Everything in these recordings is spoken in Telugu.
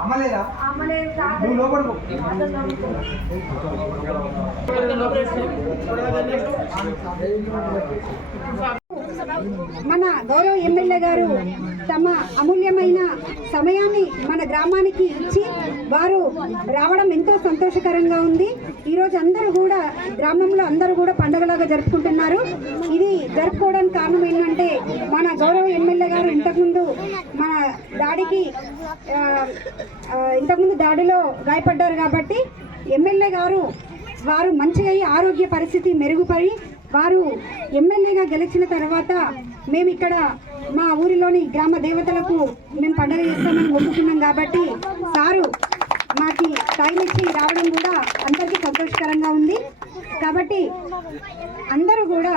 అమ్మలేదా నువ్వు మన గౌరవ ఎమ్మెల్యే గారు తమ అమూల్యమైన సమయాన్ని మన గ్రామానికి ఇచ్చి వారు రావడం ఎంతో సంతోషకరంగా ఉంది. ఈరోజు అందరూ కూడా గ్రామంలో అందరూ కూడా పండగలాగా జరుపుకుంటున్నారు. ఇది జరుపుకోవడానికి కారణం ఏంటంటే మన గౌరవ ఎమ్మెల్యే గారు ఇంతకుముందు మన దాడికి ఇంతకుముందు దాడిలో గాయపడ్డారు కాబట్టి ఎమ్మెల్యే గారు వారు మంచిగా ఆరోగ్య పరిస్థితి మెరుగుపడి వారు ఎమ్మెల్యేగా గెలిచిన తర్వాత మేము ఇక్కడ మా ఊరిలోని గ్రామ దేవతలకు మేము పండుగ చేస్తామని ఒప్పుకున్నాం కాబట్టి సారు మాకి టైం ఇచ్చి రావడం కూడా అందరికీ సంతోషకరంగా ఉంది. కాబట్టి అందరూ కూడా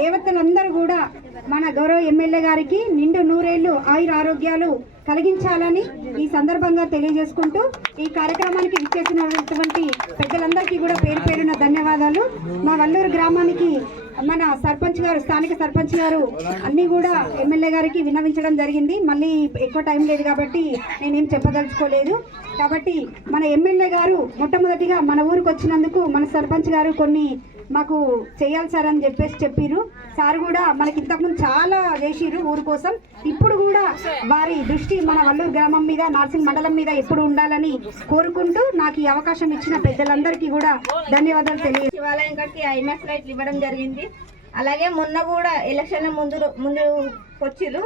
దేవతలందరూ కూడా మన గౌరవ ఎమ్మెల్యే గారికి నిండు నూరేళ్ళు ఆయుర ఆరోగ్యాలు కలిగించాలని ఈ సందర్భంగా తెలియజేసుకుంటూ ఈ కార్యక్రమానికి ఇచ్చేసినటువంటి పెద్దలందరికీ కూడా పేరు పేరున ధన్యవాదాలు. మా వల్లూరు గ్రామానికి మన సర్పంచ్ గారు స్థానిక సర్పంచ్ గారు అన్ని కూడా ఎమ్మెల్యే గారికి విన్నవించడం జరిగింది. మళ్ళీ ఎక్కువ టైం లేదు కాబట్టి నేనేం చెప్పదలుచుకోలేదు. కాబట్టి మన ఎమ్మెల్యే గారు మొట్టమొదటిగా మన ఊరికి వచ్చినందుకు మన సర్పంచ్ గారు కొన్ని మాకు చేయాలి సార్ అని చెప్పేసి చెప్పిర్రు. సార్ కూడా మనకి ఇంతకుముందు చాలా చేసిర్రు ఊరు కోసం. ఇప్పుడు కూడా వారి దృష్టి మన వల్లూరు గ్రామం మీద నార్సింగ్ మండలం మీద ఎప్పుడు ఉండాలని కోరుకుంటూ నాకు ఈ అవకాశం ఇచ్చిన పెద్దలందరికీ కూడా ధన్యవాదాలు తెలియ శివాలయం కట్టి ఐమాక్స్ లైట్లు ఇవ్వడం జరిగింది. అలాగే మొన్న కూడా ఎలక్షన్ ముందు ముందు వచ్చిర్రు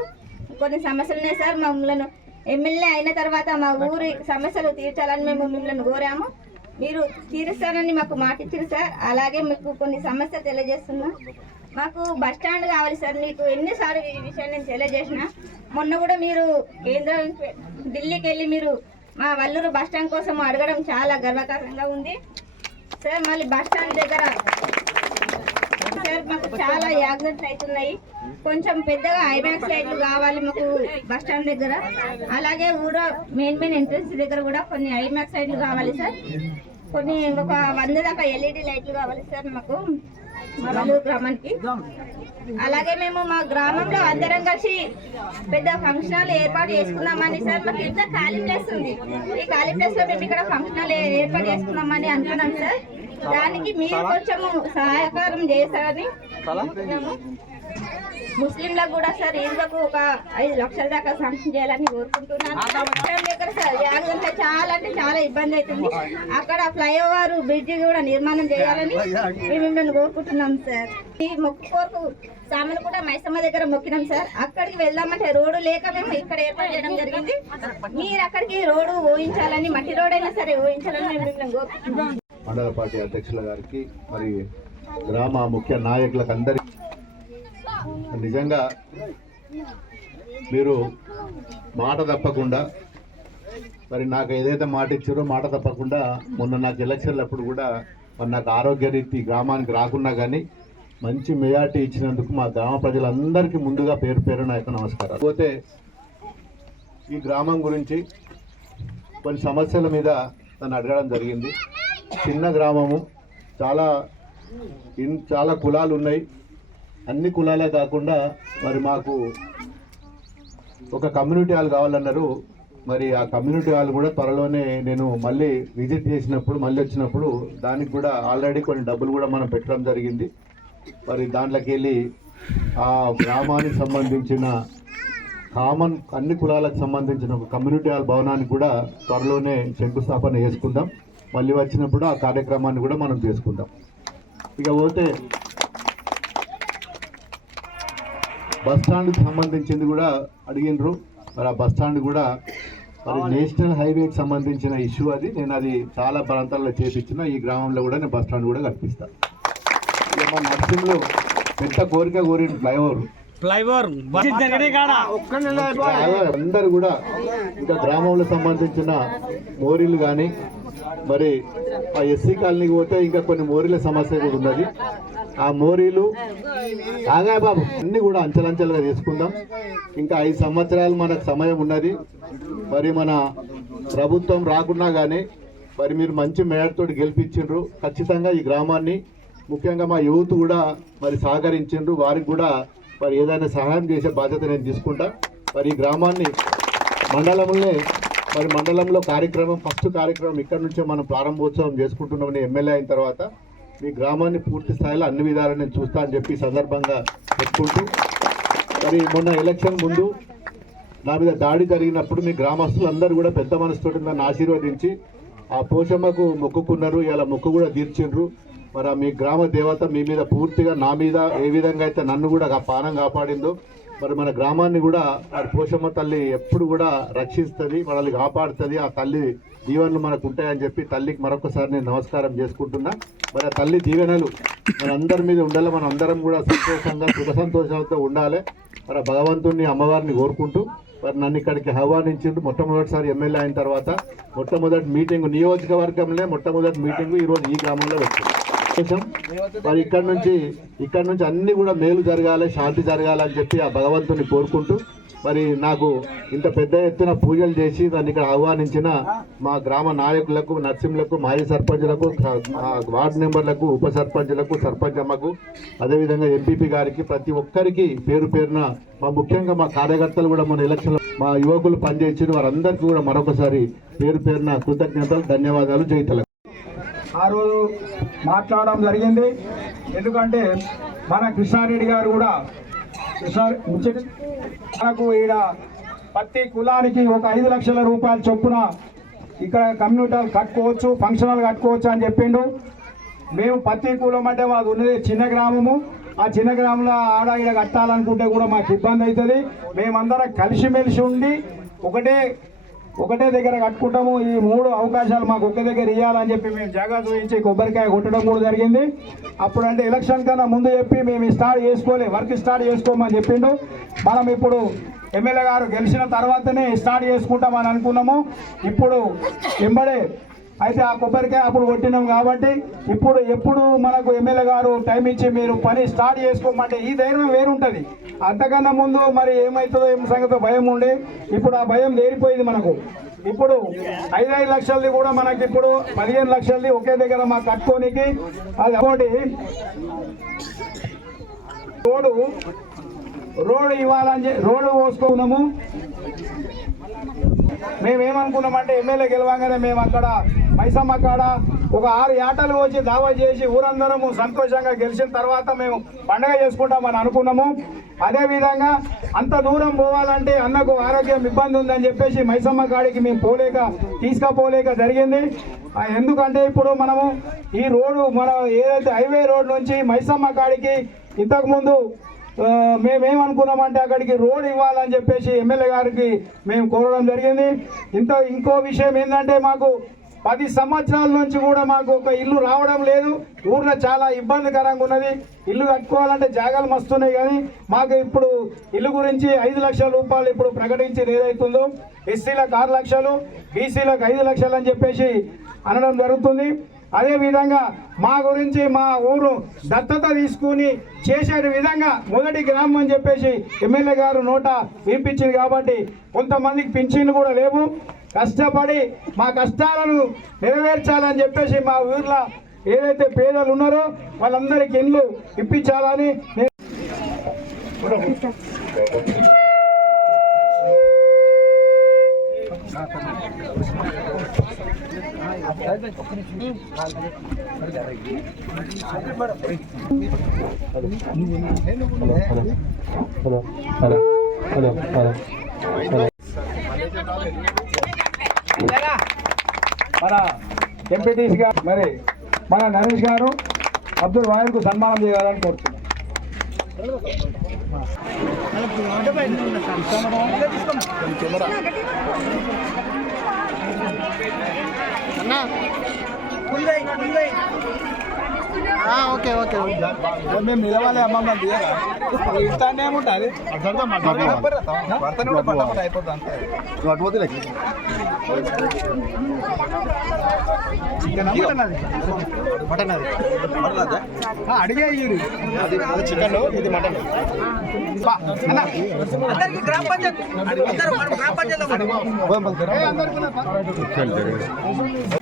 కొన్ని సమస్యలు ఉన్నాయి సార్ మమ్మల్ని ఎమ్మెల్యే అయిన తర్వాత మా ఊరి సమస్యలు తీర్చాలని మేము మిమ్మల్ని కోరాము. మీరు తీరుస్తానని మాకు మాట ఇచ్చారు సార్. అలాగే మీకు కొన్ని సమస్యలు తెలియజేస్తున్నా. మాకు బస్ స్టాండ్ కావాలి సార్. మీకు ఎన్నిసార్లు ఈ విషయాన్ని నేను తెలియజేసిన. మొన్న కూడా మీరు కేంద్రం ఢిల్లీకి వెళ్ళి మీరు మా వల్లూరు బస్ స్టాండ్ కోసం అడగడం చాలా గర్వకారంగా ఉంది. సార్ మళ్ళీ బస్ స్టాండ్ దగ్గర సార్ మాకు చాలా యాక్సిడెంట్స్ అవుతున్నాయి. కొంచెం పెద్దగా ఐమాక్స్ లైట్లు కావాలి మాకు బస్ స్టాండ్ దగ్గర. అలాగే ఊరో మెయిన్ మెయిన్ ఎంట్రన్స్ దగ్గర కూడా కొన్ని ఐమాక్స్ లైట్లు కావాలి సార్. కొన్ని ఒక వంద దాకా ఎల్ఈడి లైట్లు కావాలి సార్ మాకు మా వల్లూరు గ్రామానికి. అలాగే మేము మా గ్రామంలో అందరం కలిసి పెద్ద ఫంక్షన్ హాల్ ఏర్పాటు చేసుకున్నామని సార్ మాకు ఇంత ఖాళీ ప్లేస్ ఉంది. ఈ ఖాళీ ప్లేస్లో మేము ఇక్కడ ఫంక్షన్ హాల్ ఏ- ఏర్పాటు చేసుకున్నామని అనుకున్నాం సార్. దానికి మీరు కొంచెము సహాయకారం చేస్తారని అనుకుంటున్నాము. ముస్లింలకు కూడా సార్ ఈద్లకు ఒక ఐదు లక్షల దాకా శాంక్షన్ చేయాలని కోరుకుంటున్నాను. దగ్గర సార్ జాగ్రత్త చాలా అంటే చాలా ఇబ్బంది అవుతుంది. అక్కడ ఫ్లైఓవర్ బ్రిడ్జ్ కూడా నిర్మాణం చేయాలని మేము మిమ్మల్ని కోరుకుంటున్నాం సార్. ఈ మొక్కు కోరుకు సామెను కూడా మైసమ్మ దగ్గర మొక్కినాం సార్. అక్కడికి వెళ్దామంటే రోడ్డు లేక మేము ఇక్కడ ఏర్పాటు చేయడం జరిగింది. మీరు అక్కడికి రోడ్డు ఊహించాలని మట్టి రోడ్ అయినా సరే ఊహించాలని మేము మిమ్మల్ని కోరుకుంటున్నాం. మండల పార్టీ అధ్యక్షుల గారికి మరి గ్రామ ముఖ్య నాయకులకు అందరికీ నిజంగా మీరు మాట తప్పకుండా మరి నాకు ఏదైతే మాట ఇచ్చారో మాట తప్పకుండా మొన్న నాకు ఎలక్షన్లు అప్పుడు కూడా మరి నాకు ఆరోగ్య రీతి గ్రామానికి రాకున్నా కానీ మంచి మెజార్టీ ఇచ్చినందుకు మా గ్రామ ప్రజలందరికీ ముందుగా పేరు పేరు నా యొక్క నమస్కారం పోతే ఈ గ్రామం గురించి కొన్ని సమస్యల మీద నన్ను అడగడం జరిగింది. చిన్న గ్రామము చాలా ఇన్ చాలా కులాలు ఉన్నాయి. అన్ని కులాలే కాకుండా మరి మాకు ఒక కమ్యూనిటీ హాల్ కావాలన్నారు. మరి ఆ కమ్యూనిటీ హాల్ కూడా త్వరలోనే నేను మళ్ళీ విజిట్ చేసినప్పుడు మళ్ళీ వచ్చినప్పుడు దానికి కూడా ఆల్రెడీ కొన్ని డబ్బులు కూడా మనం పెట్టడం జరిగింది. మరి దాంట్లోకి వెళ్ళి ఆ గ్రామానికి సంబంధించిన కామన్ అన్ని కులాలకు సంబంధించిన ఒక కమ్యూనిటీ హాల్ భవనానికి కూడా త్వరలోనే శంకుస్థాపన చేసుకుందాం. మళ్ళీ వచ్చినప్పుడు ఆ కార్యక్రమాన్ని కూడా మనం చేసుకుందాం. ఇక పోతే బస్ స్టాండ్కి సంబంధించింది కూడా అడిగినరు మరి ఆ బస్ స్టాండ్ కూడా మరి నేషనల్ హైవేకి సంబంధించిన ఇష్యూ అది. నేను అది చాలా ప్రాంతాల్లో చేపించిన. ఈ గ్రామంలో కూడా నేను బస్ స్టాండ్ కూడా కల్పిస్తాను ఇక మా నర్సింగ్లో పెద్ద కోరిక కోరిన ఫ్లైఓవర్ అందరు కూడా ఇంకా గ్రామంలో సంబంధించిన మోరీలు కానీ మరి ఆ ఎస్సీ కాలనీకి పోతే ఇంకా కొన్ని మోరీల సమస్య కూడా ఉన్నది. ఆ మోరీలు. కాగా బాబు? అన్ని కూడా అంచెలంచెలుగా తీసుకుందాం. ఇంకా ఐదు సంవత్సరాలు మనకు సమయం ఉన్నది. మరి మన ప్రభుత్వం రాకున్నా కానీ మరి మీరు మంచి మేడతో గెలిపించిండ్రు. ఖచ్చితంగా ఈ గ్రామాన్ని ముఖ్యంగా మా యూత్ కూడా మరి సహకరించిండ్రు. వారికి కూడా మరి ఏదైనా సహాయం చేసే బాధ్యత నేను తీసుకుంటా. మరి ఈ గ్రామాన్ని మండలంలో మరి మండలంలో కార్యక్రమం ఫస్ట్ కార్యక్రమం ఇక్కడ నుంచే మనం ప్రారంభోత్సవం చేసుకుంటున్నామని ఎమ్మెల్యే అయిన తర్వాత మీ గ్రామాన్ని పూర్తి స్థాయిలో అన్ని విధాలు నేను చూస్తా అని చెప్పి సందర్భంగా చెప్పుకుంటూ మరి మొన్న ఎలక్షన్ ముందు నా మీద దాడి జరిగినప్పుడు మీ గ్రామస్తులందరూ కూడా పెద్ద మనసుతోటి నన్ను ఆశీర్వదించి ఆ పోషమ్మకు మొక్కుకున్నారు ఇలా మొక్కు కూడా తీర్చిండ్రు. మరి ఆ మీ గ్రామ దేవత మీ మీద పూర్తిగా నా మీద ఏ విధంగా అయితే నన్ను కూడా పానం కాపాడిందో మరి మన గ్రామాన్ని కూడా మరి పోషమ్మ తల్లి ఎప్పుడు కూడా రక్షిస్తుంది మనల్ని కాపాడుతుంది. ఆ తల్లి దీవెనలు మనకు ఉంటాయని చెప్పి తల్లికి మరొకసారి నేను నమస్కారం చేసుకుంటున్నా. మరి ఆ తల్లి దీవెనలు మన అందరి మీద ఉండాలి. మన అందరం కూడా సంతోషంగా సుఖ సంతోషాలతో ఉండాలి. మరి భగవంతుని అమ్మవారిని కోరుకుంటూ మరి నన్ను ఇక్కడికి ఆహ్వానించిండు మొట్టమొదటిసారి ఎమ్మెల్యే అయిన తర్వాత మొట్టమొదటి మీటింగ్ నియోజకవర్గంలో మొట్టమొదటి మీటింగ్ ఈరోజు ఈ గ్రామంలో వచ్చింది. ఉద్దేశం మరి ఇక్కడ నుంచి ఇక్కడ నుంచి అన్ని కూడా మేలు జరగాలి శాంతి జరగాలి అని చెప్పి ఆ భగవంతుని కోరుకుంటూ మరి నాకు ఇంత పెద్ద ఎత్తున పూజలు చేసి దాన్ని ఇక్కడ ఆహ్వానించిన మా గ్రామ నాయకులకు నర్సింహులకు మాజీ సర్పంచులకు మా వార్డు మెంబర్లకు ఉప సర్పంచులకు సర్పంచ్ అమ్మకు అదేవిధంగా ఎంపీపీ గారికి ప్రతి ఒక్కరికి పేరు పేరున మా ముఖ్యంగా మా కార్యకర్తలు కూడా మన ఎలక్షన్ మా యువకులు పనిచేసిన వారందరికీ కూడా మరొకసారి పేరు పేరున కృతజ్ఞతలు ధన్యవాదాలు జైతలకు ఆ రోజు మాట్లాడడం జరిగింది. ఎందుకంటే మన కృష్ణారెడ్డి గారు కూడా కృష్ణా మనకు ఈడ ప్రతి కులానికి ఒక ఐదు లక్షల రూపాయల చొప్పున ఇక్కడ కమ్యూనిటర్ కట్టుకోవచ్చు ఫంక్షనల్ కట్టుకోవచ్చు అని చెప్పిండు. మేము ప్రతి కులం అంటే మాది ఉన్నది చిన్న గ్రామము. ఆ చిన్న గ్రామంలో ఆడ ఈడ కట్టాలనుకుంటే కూడా మాకు ఇబ్బంది అవుతుంది. మేమందరం కలిసిమెలిసి ఉండి ఒకటే ఒకటే దగ్గర కట్టుకుంటాము. ఈ మూడు అవకాశాలు మాకు ఒకే దగ్గర ఇవ్వాలని చెప్పి మేము జాగా చూపించి కొబ్బరికాయ కొట్టడం కూడా జరిగింది. అప్పుడు అంటే ఎలక్షన్ కన్నా ముందు చెప్పి మేము స్టార్ట్ చేసుకోలే వర్క్ స్టార్ట్ చేసుకోమని చెప్పిండు. మనం ఇప్పుడు ఎమ్మెల్యే గారు గెలిచిన తర్వాతనే స్టార్ట్ చేసుకుంటామని అనుకున్నాము. ఇప్పుడు ఎంబడే అయితే ఆ కొబ్బరికాయ అప్పుడు కొట్టినాం కాబట్టి ఇప్పుడు ఎప్పుడు మనకు ఎమ్మెల్యే గారు టైం ఇచ్చి మీరు పని స్టార్ట్ చేసుకోమంటే ఈ ధైర్యం వేరుంటుంది. అంతకన్నా ముందు మరి ఏమవుతుందో ఏం సంగతి భయం ఉండే. ఇప్పుడు ఆ భయం తేరిపోయింది మనకు. ఇప్పుడు ఐదు ఐదు లక్షలది కూడా మనకి ఇప్పుడు పదిహేను లక్షలది ఒకే దగ్గర మా కట్టుకోనికి అది ఒకటి. రోడ్డు రోడ్డు ఇవ్వాలని రోడ్డు పోసుకున్నాము. మేమేమనుకున్నామంటే ఎమ్మెల్యే గెలవంగానే మేము అక్కడ మైసమ్మ కాడ ఒక ఆరు ఆటలు వచ్చి దావా చేసి ఊరందరము సంతోషంగా గెలిచిన తర్వాత మేము పండగ చేసుకుంటామని అనుకున్నాము. అదేవిధంగా అంత దూరం పోవాలంటే అన్నకు ఆరోగ్యం ఇబ్బంది ఉందని చెప్పేసి మైసమ్మ కాడికి మేము పోలేక తీసుకపోలేక జరిగింది. ఎందుకంటే ఇప్పుడు మనము ఈ రోడ్డు మన ఏదైతే హైవే రోడ్ నుంచి మైసమ్మ కాడికి ఇంతకుముందు మేమేమనుకున్నామంటే అక్కడికి రోడ్ ఇవ్వాలని చెప్పేసి ఎమ్మెల్యే గారికి మేము కోరడం జరిగింది. ఇంత ఇంకో విషయం ఏంటంటే మాకు పది సంవత్సరాల నుంచి కూడా మాకు ఒక ఇల్లు రావడం లేదు. ఊర్లో చాలా ఇబ్బందికరంగా ఉన్నది. ఇల్లు కట్టుకోవాలంటే జాగాలు మస్తున్నాయి కానీ మాకు ఇప్పుడు ఇల్లు గురించి ఐదు లక్షల రూపాయలు ఇప్పుడు ప్రకటించి ఏదైతుందో ఎస్సీలకు ఆరు లక్షలు బీసీలకు ఐదు లక్షలు అని చెప్పేసి అనడం జరుగుతుంది. అదే విధంగా మా గురించి మా ఊరు దత్తత తీసుకుని చేసే విధంగా మొదటి గ్రామం అని చెప్పేసి ఎమ్మెల్యే గారు నోట వినిపించింది కాబట్టి కొంతమందికి పింఛన్లు కూడా లేవు. కష్టపడి మా కష్టాలను నెరవేర్చాలని చెప్పేసి మా ఊర్లో ఏదైతే పేదలు ఉన్నారో వాళ్ళందరికీ ఇల్లు ఇప్పించాలని నేను మన ఎంపీటీసీ గారు మరి మన నరేష్ గారు అబ్దుల్ వాయర్కు సన్మానం చేయాలని ఓకే ఓకే మేము నిలవాలి అమ్మమ్మ తీయరా? ఇస్తానే ఏముంటుంది అయిపోతుంది అంతే. అడిగే చికెన్ ఇది మటన్. అందరికి గ్రామ పంచాయతీ అందరూ గ్రామ పంచాయతీ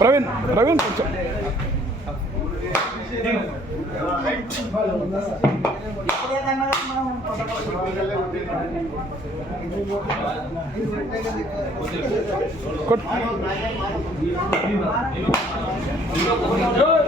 ప్రవీణ్ ప్రవీణ్ కొంచెం కొట్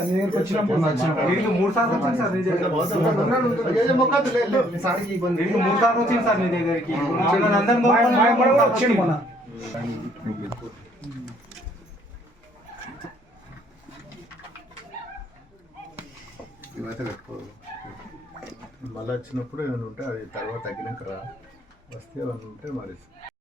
నీ దగ్గరికి వచ్చినప్పుడు. వీళ్ళు మూడు సార్లు వచ్చింది సార్ నీ మూడు సార్లు వచ్చింది. సార్ నీ దగ్గరికి. మొన్న ఇవైతే మళ్ళీ వచ్చినప్పుడు ఏమైనా ఉంటే అది తర్వాత తగ్గినాక రా. వస్తే ఏమైనా ఉంటే మరి